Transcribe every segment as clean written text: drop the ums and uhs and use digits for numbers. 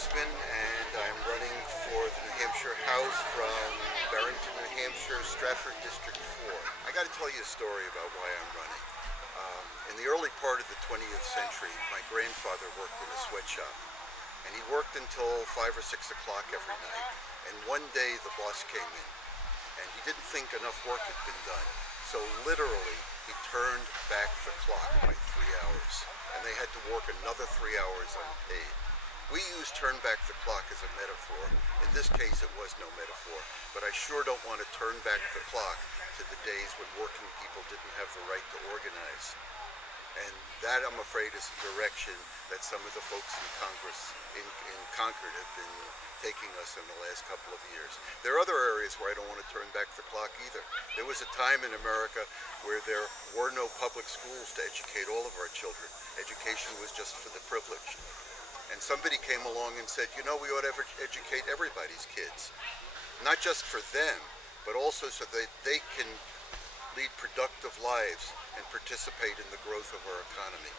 Grossman, and I'm running for the New Hampshire House from Barrington, New Hampshire, Strafford District 4. I got to tell you a story about why I'm running. In the early part of the 20th century, my grandfather worked in a sweatshop, and he worked until 5 or 6 o'clock every night. And one day the boss came in, and he didn't think enough work had been done. So literally, he turned back the clock by 3 hours, and they had to work another 3 hours unpaid. We use turn back the clock as a metaphor. In this case, it was no metaphor, but I sure don't want to turn back the clock to the days when working people didn't have the right to organize. And that, I'm afraid, is a direction that some of the folks in Congress in Concord have been taking us in the last couple of years. There are other areas where I don't want to turn back the clock either. There was a time in America where there were no public schools to educate all of our children. Education was just for the privileged. And somebody came along and said, you know, we ought to educate everybody's kids. Not just for them, but also so that they can lead productive lives and participate in the growth of our economy.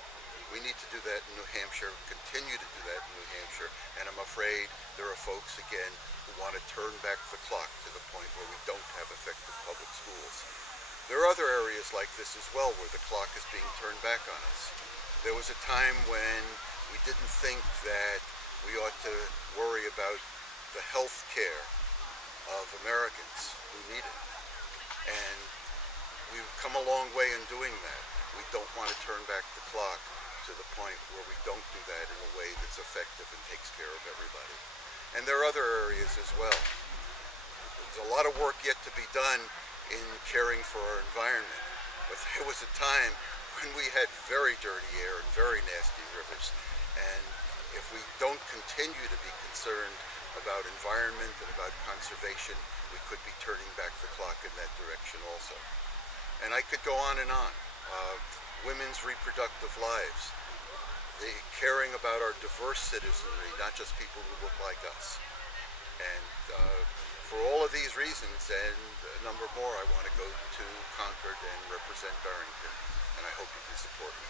We need to do that in New Hampshire, continue to do that in New Hampshire, and I'm afraid there are folks, again, who want to turn back the clock to the point where we don't have effective public schools. There are other areas like this as well where the clock is being turned back on us. There was a time when we didn't think that we ought to worry about the health care of Americans who need it. And we've come a long way in doing that. We don't want to turn back the clock to the point where we don't do that in a way that's effective and takes care of everybody. And there are other areas as well. There's a lot of work yet to be done in caring for our environment. But there was a time when we had very dirty air and very nasty rivers. And if we don't continue to be concerned about environment and about conservation, we could be turning back the clock in that direction also. And I could go on and on. Women's reproductive lives, the caring about our diverse citizenry, not just people who look like us. And for all of these reasons and a number more, I want to go to Concord and represent Barrington, and I hope you can support me.